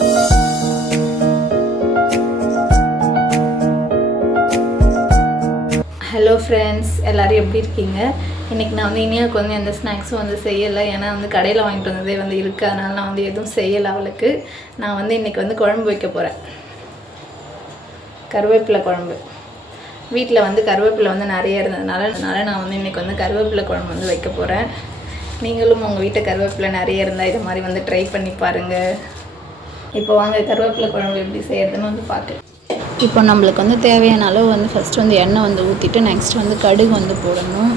Hello friends எல்லோரும் எப்படி இருக்கீங்க? இன்றைக்கி நான் வந்து இனியாவுக்கு வந்து எந்த ஸ்நாக்ஸும் வந்து செய்யலை. ஏன்னா வந்து கடையில் வாங்கிட்டு வந்ததே வந்து இருக்குது அதனால நான் வந்து எதுவும் செய்யலை அவளுக்கு. நான் வந்து இன்றைக்கி வந்து குழம்பு வைக்க போகிறேன் கருவேப்பிலை குழம்பு. வீட்டில் வந்து கருவேப்பிலை வந்து நிறைய இருந்ததுனால அதனால் நான் வந்து இன்றைக்கி வந்து கருவேப்பிலை குழம்பு வந்து வைக்க போகிறேன் நீங்களும் உங்கள் வீட்டை கருவேப்பிலை நிறைய இருந்தால் இது மாதிரி வந்து ட்ரை பண்ணி பாருங்கள் இப்போ வாங்க கருவேப்பிலை குழம்பு எப்படி செய்யறதுன்னு வந்து பார்க்கலாம். இப்போ நம்மளுக்கு வந்து தேவையான அளவு வந்து ஃபஸ்ட் வந்து எண்ணெய் வந்து ஊற்றிட்டு நெக்ஸ்ட் வந்து கடுகு வந்து போடணும்.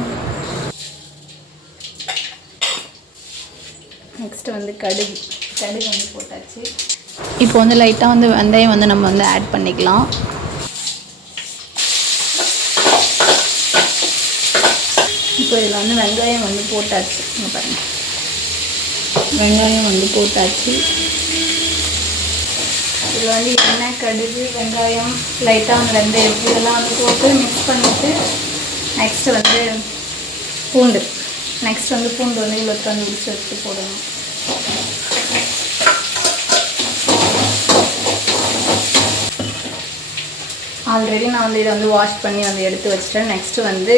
நெக்ஸ்ட் வந்து கடுகு. கடுகு வந்து போட்டாச்சு. இப்போ வந்து லைட்டாக வந்து வெந்தயம் வந்து நம்ம வந்து ஆட் பண்ணிக்கலாம். இப்போ இதில் வந்து வெங்காயம் வந்து போட்டாச்சு. இங்க பாருங்க. வெங்காயம் வந்து போட்டாச்சு. இதில் வந்து எண்ணெய் கடுகு வெங்காயம் லைட்டாக வந்து வெந்தயம் இதெல்லாம் வந்து போட்டு மிக்ஸ் பண்ணிவிட்டு நெக்ஸ்ட்டு வந்து பூண்டு. நெக்ஸ்ட் வந்து பூண்டு வந்து இதில் வந்து உடிச்சு வச்சு போடணும். ஆல்ரெடி நான் வந்து இதை வந்து வாஷ் பண்ணி வந்து எடுத்து வச்சிட்டேன். நெக்ஸ்ட்டு வந்து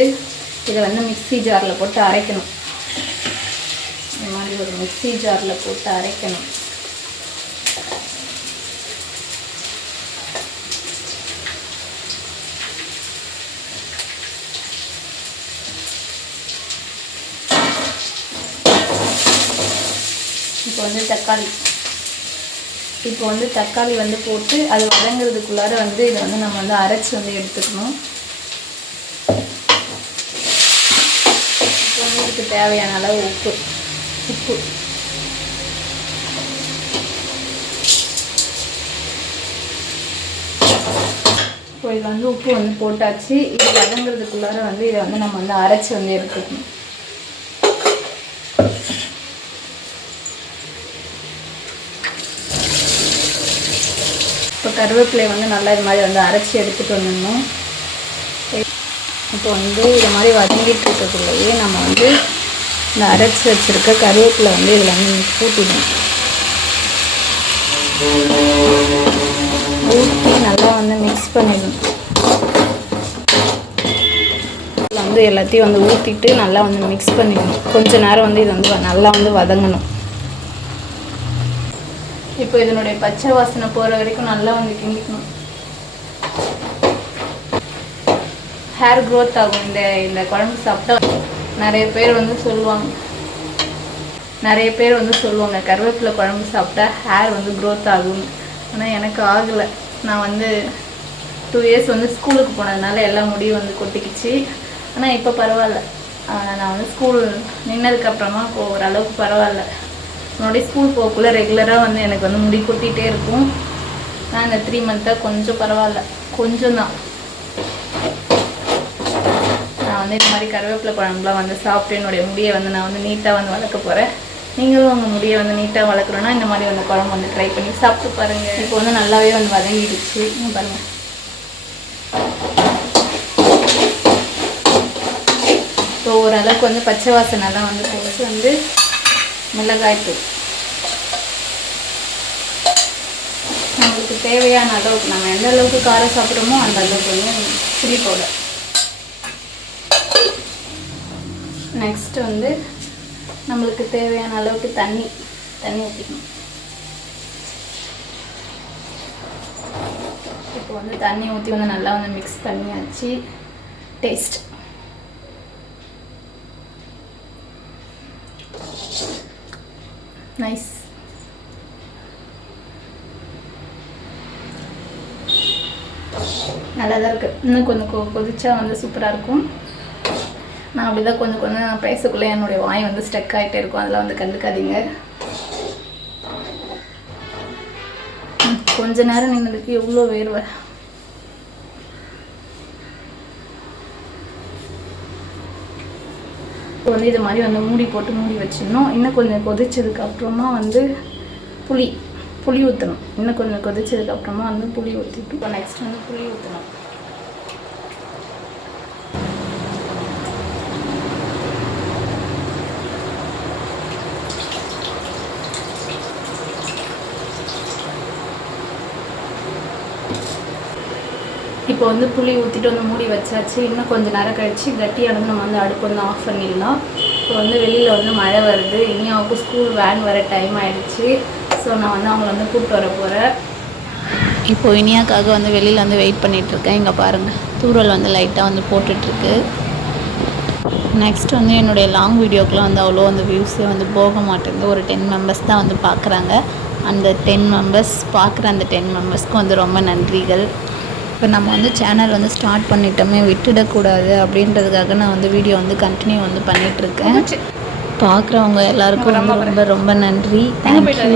இதை வந்து மிக்ஸி ஜாரில் போட்டு அரைக்கணும். இந்த மாதிரி ஒரு மிக்ஸி ஜாரில் போட்டு அரைக்கணும். வந்து தக்காளி. இப்போ வந்து தக்காளி வந்து போட்டு அது வதங்குறதுக்குள்ளார வந்து இதை வந்து நம்ம வந்து அரைச்சி வந்து எடுத்துக்கணும். இப்போ வந்து இதுக்கு தேவையான அளவு உப்பு. உப்பு. இப்போ இது வந்து உப்பு வந்து போட்டாச்சு. இது வதங்குறதுக்குள்ளார வந்து இதை வந்து நம்ம வந்து அரைச்சி வந்து எடுத்துக்கணும். கருவேப்பிலை வந்து நல்லா இது மாதிரி வந்து அரைச்சி எடுத்துகிட்டு வந்துடணும். இப்போ வந்து இது மாதிரி வதங்கிட்டு இருக்கக்குள்ளேயே நம்ம வந்து இந்த அரைச்சி வச்சுருக்க கருவேப்பிலை வந்து இதில் வந்து ஊற்றிடணும் ஊற்றி நல்லா வந்து மிக்ஸ் பண்ணிடணும். இதில் வந்து எல்லாத்தையும் வந்து ஊற்றிட்டு நல்லா வந்து மிக்ஸ் பண்ணிடணும். கொஞ்சம் நேரம் வந்து இது வந்து நல்லா வந்து வதங்கணும். இப்போ இதனுடைய பச்சை வாசனை போகிற வரைக்கும் நல்லா வந்து கிண்டிக்கணும். ஹேர் க்ரோத் ஆகும். இந்த இந்த குழம்பு சாப்பிட்டா நிறைய பேர் வந்து சொல்லுவாங்க. நிறைய பேர் வந்து சொல்லுவாங்க கருவேப்பிலை குழம்பு சாப்பிட்டா ஹேர் வந்து க்ரோத் ஆகும். ஆனால் எனக்கு ஆகலை. நான் வந்து டூ இயர்ஸ் வந்து ஸ்கூலுக்கு போனதுனால எல்லா முடியும் வந்து கொட்டிக்கிச்சு. ஆனால் இப்போ பரவாயில்ல. ஆஹ் நான் வந்து ஸ்கூல் நின்னதுக்கப்புறமா ஓரளவுக்கு பரவாயில்ல. என்னுடைய ஸ்கூல் போகக்குள்ள ரெகுலராக வந்து எனக்கு வந்து முடி கொட்டிகிட்டே இருக்கும். நான் இந்த த்ரீ மந்த்தாக கொஞ்சம் பரவாயில்ல. கொஞ்சம் தான் நான் வந்து இந்த மாதிரி கருவேப்பிலை குழம்புலாம் வந்து சாப்பிட்டு என்னுடைய முடியை வந்து நான் வந்து நீட்டாக வந்து வளர்க்க போகிறேன் நீங்களும் உங்கள் முடியை வந்து நீட்டாக வளர்க்குறோன்னா இந்த மாதிரி வந்து குழம்பு வந்து ட்ரை பண்ணி சாப்பிட்டு பாருங்கள் இப்போ வந்து நல்லாவே வந்து வதங்கிடுச்சு. பாருங்கள் இப்போ ஓரளவுக்கு வந்து பச்சை வாசனை தான் வந்து போச்சு வந்து மிளகாய்த்தூள் நம்மளுக்கு தேவையான அளவுக்கு நம்ம எந்த அளவுக்கு காரம் சாப்பிட்றோமோ அந்த அளவுக்கு வந்து சில்லி பவுடர் நெக்ஸ்ட் வந்து நம்மளுக்கு தேவையான அளவுக்கு தண்ணி தண்ணி ஊற்றிக்கணும் இப்போ வந்து தண்ணி ஊற்றி வந்து நல்லா வந்து மிக்ஸ் பண்ணியாச்சு. டேஸ்ட் நைஸ் நல்லா தான் இருக்குது இன்னும் கொஞ்சம் கொ கொதிச்சா வந்து சூப்பராக இருக்கும். நான் அப்படி தான் கொஞ்சம் கொஞ்சம் நான் பேசக்குள்ளே என்னுடைய வாய் வந்து ஸ்டக் ஆகிட்டே இருக்கும். அதெல்லாம் வந்து கண்டுக்காதீங்க. கொஞ்ச நேரம் நின்னதுக்கு எவ்வளோ வேர்வை. இப்போ வந்து இது மாதிரி வந்து மூடி போட்டு மூடி வச்சிடணும். இன்னும் கொஞ்சம் கொதிச்சதுக்கு அப்புறமா வந்து புளி புளி ஊற்றணும் இன்னும் கொஞ்சம் கொதிச்சதுக்கு அப்புறமா வந்து புளி ஊற்றிட்டு இப்போ நெக்ஸ்ட் வந்து புளி ஊற்றணும் இப்போ வந்து புளி ஊற்றிட்டு வந்து மூடி வச்சாச்சு. இன்னும் கொஞ்சம் நேரம் கழிச்சு கட்டியானது நம்ம வந்து அடுப்பு வந்து ஆஃப் பண்ணிடலாம். இப்போ வந்து வெளியில் வந்து மழை வருது. இனி அவங்க ஸ்கூல் வேன் வர டைம் ஆகிடுச்சு ஸோ நான் வந்து அவங்கள வந்து கூப்பிட்டு வர போகிறேன் இப்போ இனியாக்காக வந்து வெளியில் வந்து வெயிட் பண்ணிகிட்ருக்கேன் இங்கே பாருங்கள் தூரல் வந்து லைட்டாக வந்து போட்டுட்ருக்கு. நெக்ஸ்ட் வந்து என்னுடைய லாங் வீடியோக்கெலாம் வந்து அவ்வளோ அந்த வியூஸே வந்து போக மாட்டேங்குது. ஒரு டென் மெம்பர்ஸ் தான் வந்து பார்க்குறாங்க அந்த டென் மெம்பர்ஸ் பார்க்குற அந்த டென் மெம்பர்ஸ்க்கு வந்து ரொம்ப நன்றிகள். இப்போ நம்ம வந்து சேனல் வந்து ஸ்டார்ட் பண்ணிட்டோமே விட்டுடக்கூடாது அப்படின்றதுக்காக நான் வந்து வீடியோ வந்து கண்டினியூ வந்து பண்ணிகிட்ருக்கேன் பார்க்குறவங்க எல்லாருக்கும் வந்து ரொம்ப ரொம்ப நன்றி. தேங்க்யூ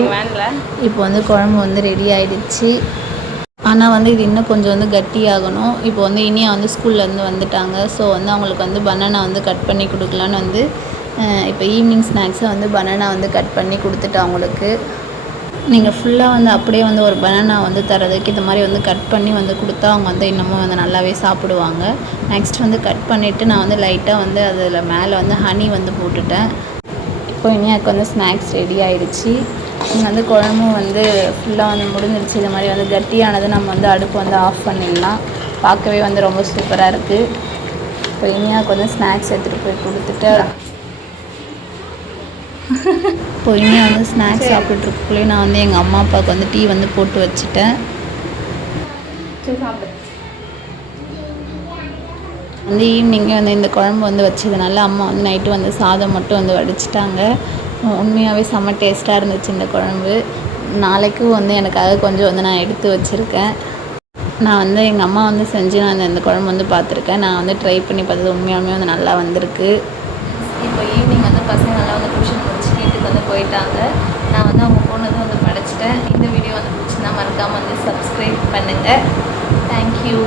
இப்போ வந்து குழம்பு வந்து ரெடி ஆயிடுச்சு. ஆனால் வந்து இது இன்னும் கொஞ்சம் வந்து கட்டியாகணும். இப்போ வந்து இனியா வந்து ஸ்கூல்லேருந்து வந்துட்டாங்க. ஸோ வந்து அவங்களுக்கு வந்து பனானா வந்து கட் பண்ணி கொடுக்கலான்னு வந்து இப்போ ஈவினிங் ஸ்நாக்ஸை வந்து பனானா வந்து கட் பண்ணி கொடுத்துட்டேன் அவங்களுக்கு. நீங்கள் ஃபுல்லாக வந்து அப்படியே வந்து ஒரு பனானா வந்து தரதுக்கு இந்த மாதிரி வந்து கட் பண்ணி வந்து கொடுத்தா அவங்க வந்து இன்னமும் வந்து நல்லாவே சாப்பிடுவாங்க. நெக்ஸ்ட் வந்து கட் பண்ணிவிட்டு நான் வந்து லைட்டாக வந்து அதில் மேலே வந்து ஹனி வந்து போட்டுட்டேன். இப்போ இனியாவுக்கு வந்து ஸ்நாக்ஸ் ரெடி ஆயிடுச்சு. இங்கே வந்து குழம்பும் வந்து ஃபுல்லாக வந்து முடிஞ்சிருச்சு. இது மாதிரி வந்து கட்டியானது நம்ம வந்து அடுப்பு வந்து ஆஃப் பண்ணிடலாம். பார்க்கவே வந்து ரொம்ப சூப்பராக இருக்குது இப்போ இனியாவுக்கு வந்து ஸ்நாக்ஸ் எடுத்துகிட்டு போய் கொடுத்துட்டு இப்போ வந்து ஸ்நாக்ஸ் சாப்பிட்டுருக்குள்ளே நான் வந்து எங்கள் அம்மா அப்பாவுக்கு வந்து டீ வந்து போட்டு வச்சுட்டேன். வந்து ஈவினிங்கே வந்து இந்த குழம்பு வந்து வச்சதுனால அம்மா வந்து நைட்டு வந்து சாதம் மட்டும் வந்து வடிச்சிட்டாங்க. உண்மையாகவே செம்ம டேஸ்ட்டாக இருந்துச்சு இந்த குழம்பு. நாளைக்கும் வந்து எனக்காக கொஞ்சம் வந்து நான் எடுத்து வச்சுருக்கேன். நான் வந்து எங்கள் அம்மா வந்து செஞ்சு நான் இந்த- இந்த குழம்பு வந்து பார்த்துருக்கேன் நான் வந்து ட்ரை பண்ணி பார்த்தது உண்மையாலுமே வந்து நல்லா வந்திருக்கு. இப்போ ஈவினிங் வந்து பசங்கள்லாம் வந்து டியூஷன் போயிட்டாங்க. நான் வந்து அவங்க போனதும் வந்து படைச்சிட்டேன் இந்த வீடியோ வந்து பிடிச்சிருந்தா மறக்காமல் வந்து சப்ஸ்கிரைப் பண்ணுங்கள் தேங்க்யூ